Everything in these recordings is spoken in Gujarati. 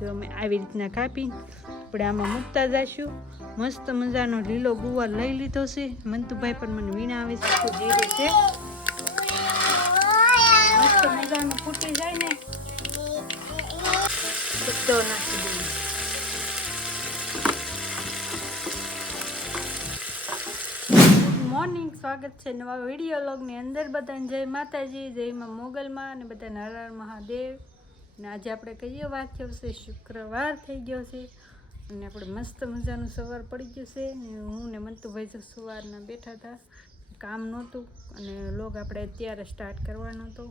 જો અમે આવી રીતના કાપી, આપણે આમાં મૂકતા જઈશું મસ્ત મજાનો લીલો ગુવાર લઈ લીધો છે. મંતુભાઈ પણ મને વીણા આવે છે જીરું છે. મસ્ત મજાનું ફૂટી જાય ને. બધો નાખી દઈએ. મોર્નિંગ, સ્વાગત છે નવા વીડિયો લોગની અંદર બધાને. જય માતાજી, જય માં મોગલમાં અને બધાને હર હર મહાદેવ. અને આજે આપણે કહીએ વાત છે શુક્રવાર થઈ ગયો છે અને આપણે મસ્ત મજાનું સવાર પડી ગયું છે. ને હું ને મંતુભાઈ તો સવારના બેઠા હતા. કામ નહોતું અને લોગ આપણે અત્યારે સ્ટાર્ટ કરવાનો હતો.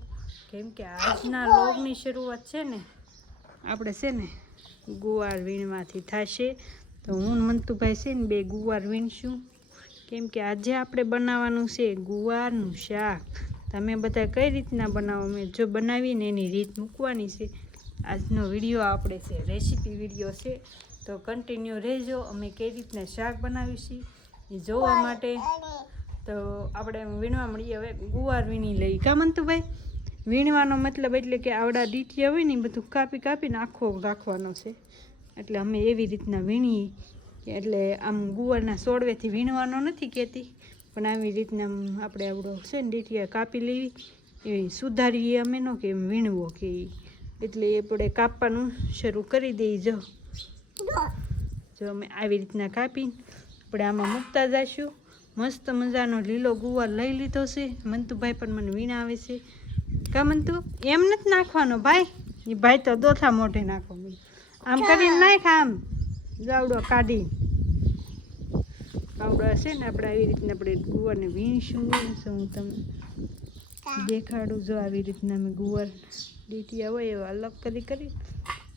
કેમ કે આજના લોગની શરૂઆત છે ને, આપણે છે ને ગુવાર વીણવાથી થશે. તો હું મંતુભાઈ છે ને બે ગુવાર વીણશું. કેમ કે આજે આપણે બનાવવાનું છે ગુવારનું શાક. તમે બધા કઈ રીતના બનાવો? મેં જો બનાવીને એની રીત મૂકવાની છે. આજનો વીડિયો આપણે છે રેસીપી વીડિયો છે. તો કન્ટિન્યુ રહેજો. અમે કઈ રીતના શાક બનાવીશું એ જોવા માટે. તો આપણે વીણવા મળીએ. હવે ગુવાર વીણી લઈ કા મંતુભાઈ? વીણવાનો મતલબ એટલે કે આવડા ડીટીયા હોય ને બધું કાપી કાપીને આખો રાખવાનો છે. એટલે અમે એવી રીતના વીણીએ. એટલે આમ ગુવારના સોળવેથી વીણવાનો નથી કહેતી. પણ આવી રીતના આપણે આવડો છે ને ડીટીયા કાપી લેવી. એ સુધારીએ અમે ન કે એમ વીણવો કે. એટલે એ આપણે કાપવાનું શરૂ કરી દઈએ જો. જો અમે આવી રીતના કાપીને આપણે આમાં મૂકતા જઈશું મસ્ત મજાનો લીલો ગુવાર લઈ લીધો છે. મંતુભાઈ પણ મને વીણ આવે છે. કા મંતુ? એમ નથી નાખવાનો ભાઈ. એ ભાઈ તો દોથા મોઢે નાખો આમ કરીને નાખ આમ. જાવડો કાઢી આવડો હશે ને આપણે આવી રીતના આપણે ગુવારને વીણીશું તો હું તમને દેખાડું જો આવી રીતના અમે ગુવાર ડીટીયા હોય એવા અલગ કરી કરી.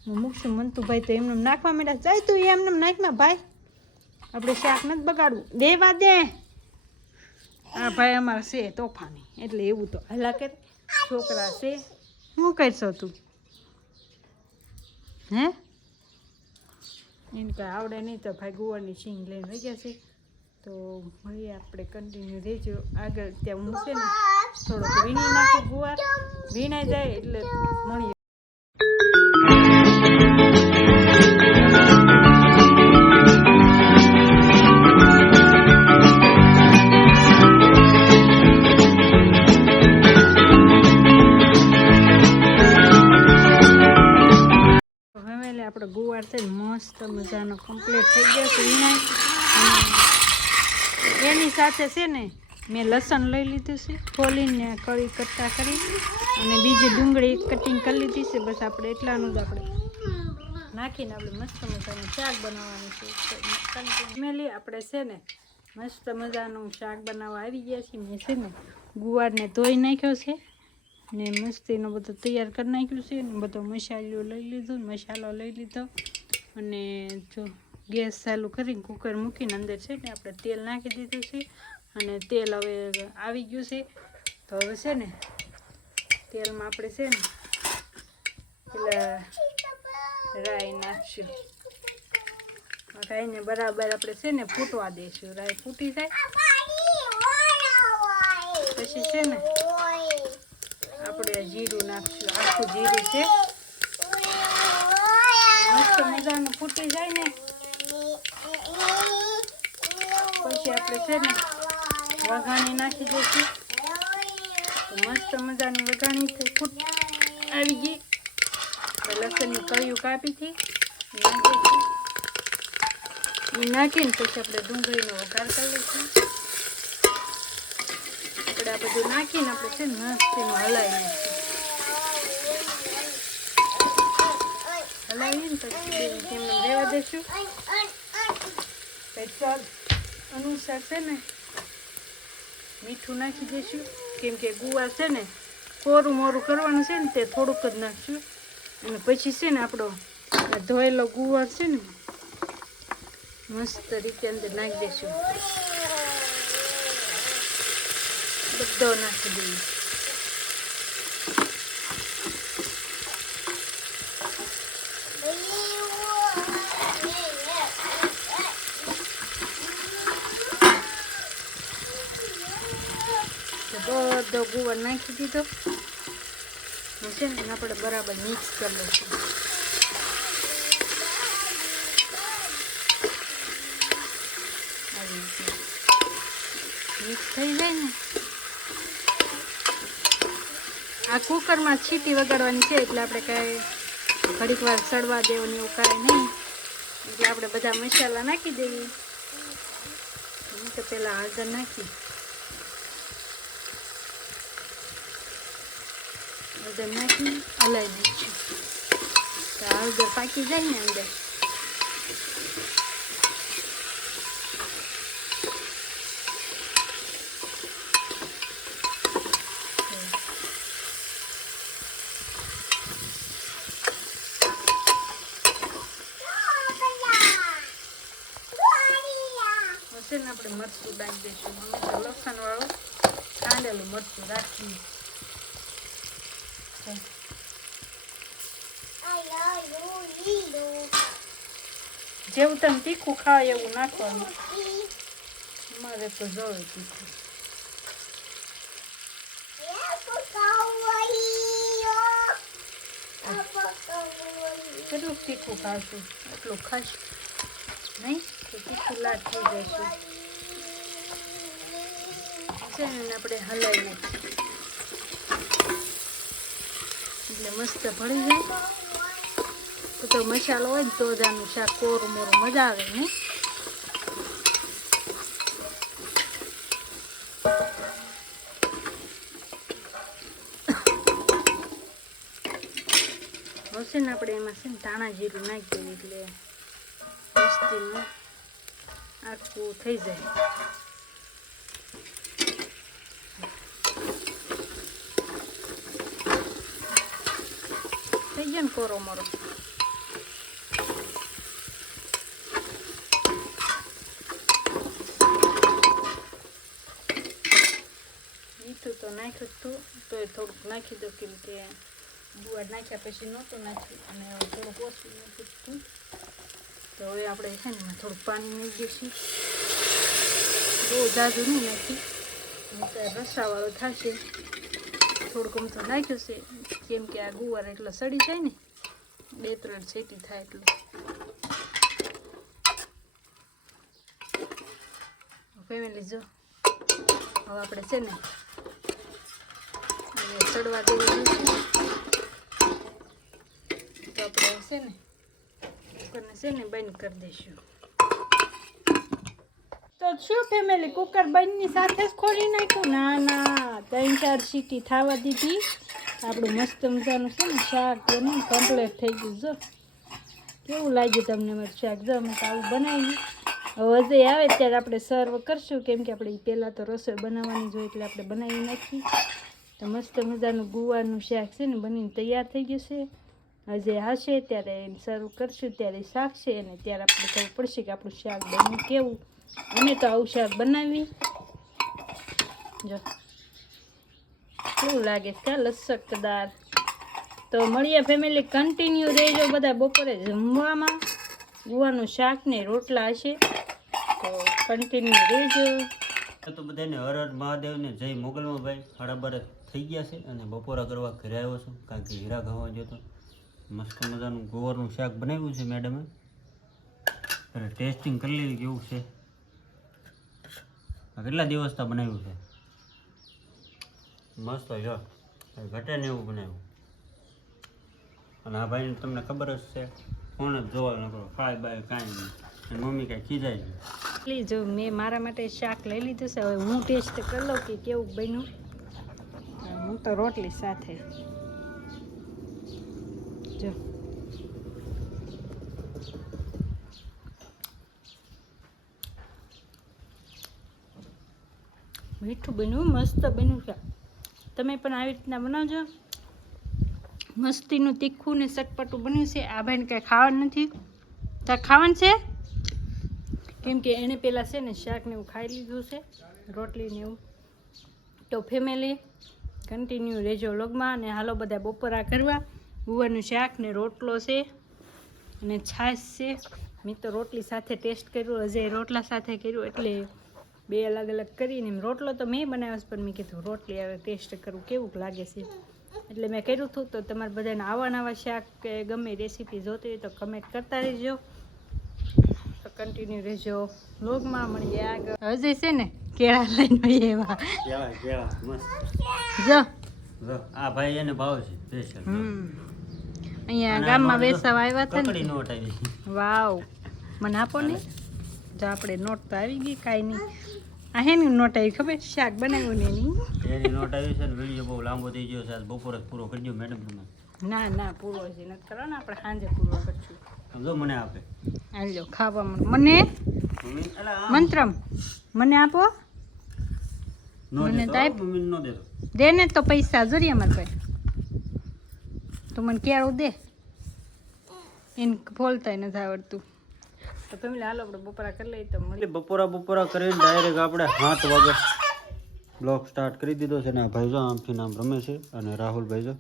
હું મૂકશું મંતુભાઈ તો એમને નાખવા માંડ્યા. જાય તું એમને નાખમાં ભાઈ. આપણે શાક નથી બગાડવું. દેવા દે. આ ભાઈ અમારા છે તોફાની. એટલે એવું તો હાલા કરે. છોકરા છે. શું કરશો તું? હે? એને કાંઈ આવડે નહીં તો ભાઈ ગુવારની સિંગ લઈને વહી ગયા છે. તો મળીએ આપણે કન્ટિન્યુ રહેજો. આગળ ત્યાં હું છે ને થોડોક વીણી નાખું ગુવાર. વીણાઈ જાય એટલે મળીએ. આપણો ગુવાર છે મસ્ત મજાનો કમ્પ્લીટ થઈ ગયો છે અને એની સાથે છે ને, મેં લસણ લઈ લીધું છે ખોલીને કળી કટ્ટા કરી અને બીજી ડુંગળી કટિંગ કરી લીધી છે, બસ આપણે એટલાનું જ આપણે નાખીને આપણે મસ્ત મજાનું શાક બનાવવાનું છે. ફેમિલી આપણે છે ને, મસ્ત મજાનું શાક બનાવવા આવી ગયા છીએ. મેં છે ને, ગુવારને ધોઈ નાખ્યો છે ને મસ્તીનો બધો તૈયાર કરી નાખ્યું છે ને, બધો મસાલો લઈ લીધો, મસાલો લઈ લીધો અને જો ગેસ ચાલુ કરીને કુકર મૂકીને અંદર છે ને આપણે તેલ નાખી દીધું છે અને તેલ હવે આવી ગયું છે. તો હવે છે ને તેલમાં આપણે છે ને પેલા રાઈ નાખશું. રાઈને બરાબર આપણે છે ને ફૂટવા દઈશું રાઈ ફૂટી જાય. પછી છે ને આપણે જીરું નાખશું. આખું જીરું છે. મસ્ત મજાનું ફૂટી જાય ને. પછી આપણે છે ને વઘાણી નાખી દઈશું. મસ્ત મજાની વઘાણી થઈ, ફૂટ આવી ગઈ. લસણની કળીઓ કાપી હતી એ નાખીને પછી આપણે ડુંગળીનો વઘાર કરી લઈશું. આપણે આ બધું નાખીને આપણે છે ને મસ્ત હલાવી નાખીશું હલાવીને પછી તેમને રહેવા દઈશું સ્વાદ અનુસાર છે ને મીઠું નાખી દઈશું કેમ કે ગુવાર છે ને કોરું મોરું કરવાનું છે ને, તે થોડુંક જ નાખશું. અને પછી છે ને, આપણો ધોયેલો ગુવાર છે ને મસ્ત રીતે અંદર નાખી દઈશું બધો નાખી દઈએ બધો ગુવર નાખી દીધો. છે ને આપણે બરાબર મિક્સ કરી લઈશું. આવી મિક્સ થઈ જાય ને. આ કુકરમાં છીટી વગાડવાની છે એટલે આપણે કાંઈ ઘડીક વાર સડવા દેવાની એવું કાંઈ નહીં. એટલે આપણે બધા મસાલા નાખી દઈએ તો પહેલાં હળદર નાખી. હળદર નાખી હલાવી નાખી તો હળદર પાકી જાય ને અંદર હશે ને આપણે મરચું નાખી દઈશું અમે તો લસણ વાળું રાખી જેવું તમે તીખું ખાવ એવું નાખવાનું. મારે તો જોવે તીખું. કેટલું તીખું ખાશું? એટલું ખાશ નહીં? તીખું લાટ થઈ જશે. છે ને આપણે હલાવી નાખીએ એટલે મસ્ત ભળી જાય. તો મસાલો હોય ને તો જ આનું શાક કોરું મોરું મજા આવે ને. હશે ને આપણે એમાં છે ને ધાણા જીરું નાખી દઈએ એટલે મસ્તીનું આખું થઈ જાય. થઈ ગયો ને કોરો મોરો મીઠું તો નાખ્યું જ તું એ થોડુંક નાખી દો કેમ કે બુઆડ નાખ્યા પછી નહોતું નાખ્યું અને થોડુંક ઓછું નાખ્યું હતું તો હવે આપણે છે ને થોડુંક પાણી નાખી દઈશું બહુ જાજુ નહીં નાખી રસાવાળો થશે થોડુંક આમ નાખ્યું છે. કેમ કે આ ગુવાર એટલે સડી જાય ને, બે ત્રણ સેટી થાય એટલે. ફેમિલી, જો. હવે આપણે છે ને સડવા દેવું તો આપણે છે ને, કુકરને છે ને બંધ કરી દઈશું. શું ફેમિલી કુકર બંધની સાથે જ ખોલી નાખ્યું? ના ના, ત્રણ, ચાર સીટી થવા દીધી. આપણું મસ્ત મજાનું છે ને શાક બની કમ્પ્લેટ થઈ ગયું જો કેવું લાગ્યું તમને મારું શાક? જો અમે તો આવું બનાવી હવે જે આવે ત્યારે આપણે સર્વ કરશું, કેમ કે આપણે પહેલાં તો રસોઈ બનાવવાની જોઈએ એટલે આપણે બનાવી નાખી તો મસ્ત મજાનું ગુવાનું શાક છે ને બનીને તૈયાર થઈ ગયું છે. હજે હશે ત્યારે સર્વ કરશું, ત્યારે શાક છે અને ત્યારે આપણે ખબર પડશે કે આપણું શાક બન્યું કેવું. અમે તો આવું શાક બનાવી જો. કેવું લાગે છે? લસકદાર તો મળીએ ફેમિલી કન્ટિન્યુ રહેજો બધા બપોરે જમવામાં. ગુવાનું શાક ને રોટલા હશે. તો કન્ટિન્યુ રહેજો. તો બધાને હર હર મહાદેવને જય મોગલમાં ભાઈ. સાડા થઈ ગયા છે અને બપોરા કરવા ઘરે આવ્યો છું. કારણ કે હીરા ખાવા જતો મસ્ત મજાનું ગોવરનું શાક બનાવ્યું છે મેડમે ટેસ્ટિંગ કરી લેવી કેવું છે. કેટલા દિવસથી બનાવ્યું છે? મસ્ત જો ઘટે ને એવું બનાવ્યું. અને આ ભાઈને તમને ખબર જ છે ફોન જ જોવા નકરો ફાય બાય કાંઈ નહીં. મમ્મી કાંઈ ખીજાય છે. પ્લીઝ જો મેં મારા માટે શાક લઈ લીધું છે હવે હું ટેસ્ટ કરી લઉં કે કેવું બન્યું. હું તો રોટલી સાથે. જો. મીઠું બન્યું, મસ્ત બન્યું છે. તમે પણ આવી રીતના બનાવજો. મસ્તીનું તીખું ને ચટપટું બન્યું છે. આ ભાઈને કાંઈ ખાવાનું નથી. ત્યાં ખાવાનું છે? કેમ કે એણે પહેલાં છે ને શાક ને એવું ખાઈ લીધું છે, રોટલી ને એવું. તો ફેમિલી કન્ટિન્યુ રહેજો લોગમાં અને હાલો બધા બપોરા કરવા. ગુવાનું શાક ને રોટલો છે અને છાશ છે. મેં તો રોટલી સાથે ટેસ્ટ કર્યું અજય રોટલા સાથે કર્યું, એટલે બે અલગ અલગ કરીને એમ રોટલો તો મેં બનાવ્યો પણ મેં કીધું રોટલી હવે ટેસ્ટ કરું કેવું લાગે છે? એટલે મેં કર્યું હતું તો તમારે બધાને આવા નવા શાક કે ગમે રેસીપી જોતી હોય તો કમેન્ટ કરતા રહેજો. તો કન્ટિન્યુ રહેજો લોગમાં મળીએ આગળ. હજી છે ને કેળા લઈને હોઈએ એવા. કેળા કેળા મસ્ત. જો. જો, આ ભાઈ એને ભાવ છે સ્પેશિયલ અહીંયા ગામમાં બેસવા આવ્યા હતા ને. નોટ આવી. વાવ. મને આપો ને. જો આપણે નોટ તો આવી ગઈ કાંઈ નહીં. આ હે ને નોટ આવી ખબર? શાક બનાવ્યું ને એની. એની નોટ આવી છે ને વીડિયો બહુ લાંબો થઈ ગયો છે. બપોરે પૂરો પૂરો દો મેડમ તમે ના ના પૂરો છે નથી કરો ને આપણે સાંજે પૂરો કરશું. સમજો મને આપે. હાલો ખાવા મને. મને? મંત્રમ મને આપો? મને તો આપ. દે ને તો પૈસા જોરી અમારે પાસે. તો મને કેળું દે. એને ફોલતાય નથી આવડતું. તો ફેમિલી હાલો આપણે બપોરા કરી લઈએ તો મળી બપોરા બપોરા કરીને ડાયરેક્ટ આપણે સાત વાગે. બ્લોગ સ્ટાર્ટ કરી દીધો છે અને આ ભાઈ જો આમથી નામ રમે છે અને રાહુલભાઈ જો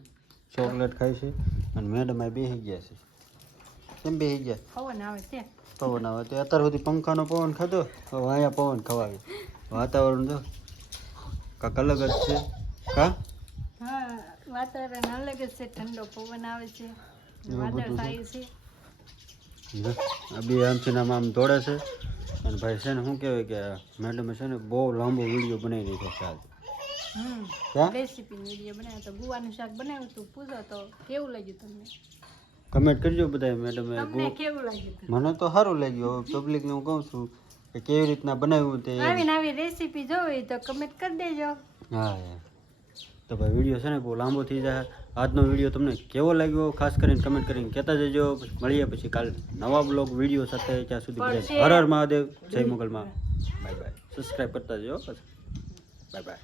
ચોકલેટ ખાય છે અને મેડમ આ બેસી ગયા છે. કેમ બેસી ગયા? પવન આવે છે પવન આવે તો અત્યાર સુધી પંખાનો પવન ખાધો? તો અહીંયા પવન ખવાય વાતાવરણ જો કાંક અલગ જ છે. કા? હા વાતાવરણ અલગ જ છે. ઠંડો પવન આવે છે. વાદળ થાય છે. આ બે આમથી નામ આમ દોડે છે. અને ભાઈ છે ને શું કહેવાય કે મેડમે છે ને બહુ લાંબો વીડિયો બનાવી દીધો છે આજ. હમ વીડિયો બનાવ્યો તો ગુવાનું શાક બનાવ્યું હતું. પૂછો તો કેવું લાગ્યું તમને? કમેન્ટ કરજો બધા મેડમે તમને કેવું લાગ્યું મને તો સારું લાગ્યું. પબ્લિકને હું કહું છું કે કેવી રીતના બનાવ્યું તે આવી ને આવી રેસીપી જોવી તો કમેન્ટ કરી દેજો. હા તો ભાઈ વીડિયો છે ને બહુ લાંબો થઈ જાય. આજનો વીડિયો તમને કેવો લાગ્યો? ખાસ કરીને કમેન્ટ કરીને કહેતા જજો. મળીએ પછી કાલ નવા બ્લોગ વીડિયો સાથે ત્યાં સુધી હર હર મહાદેવ. જય મોગલમાં. Bye bye. સબસ્ક્રાઈબ કરતા જજો. Bye bye.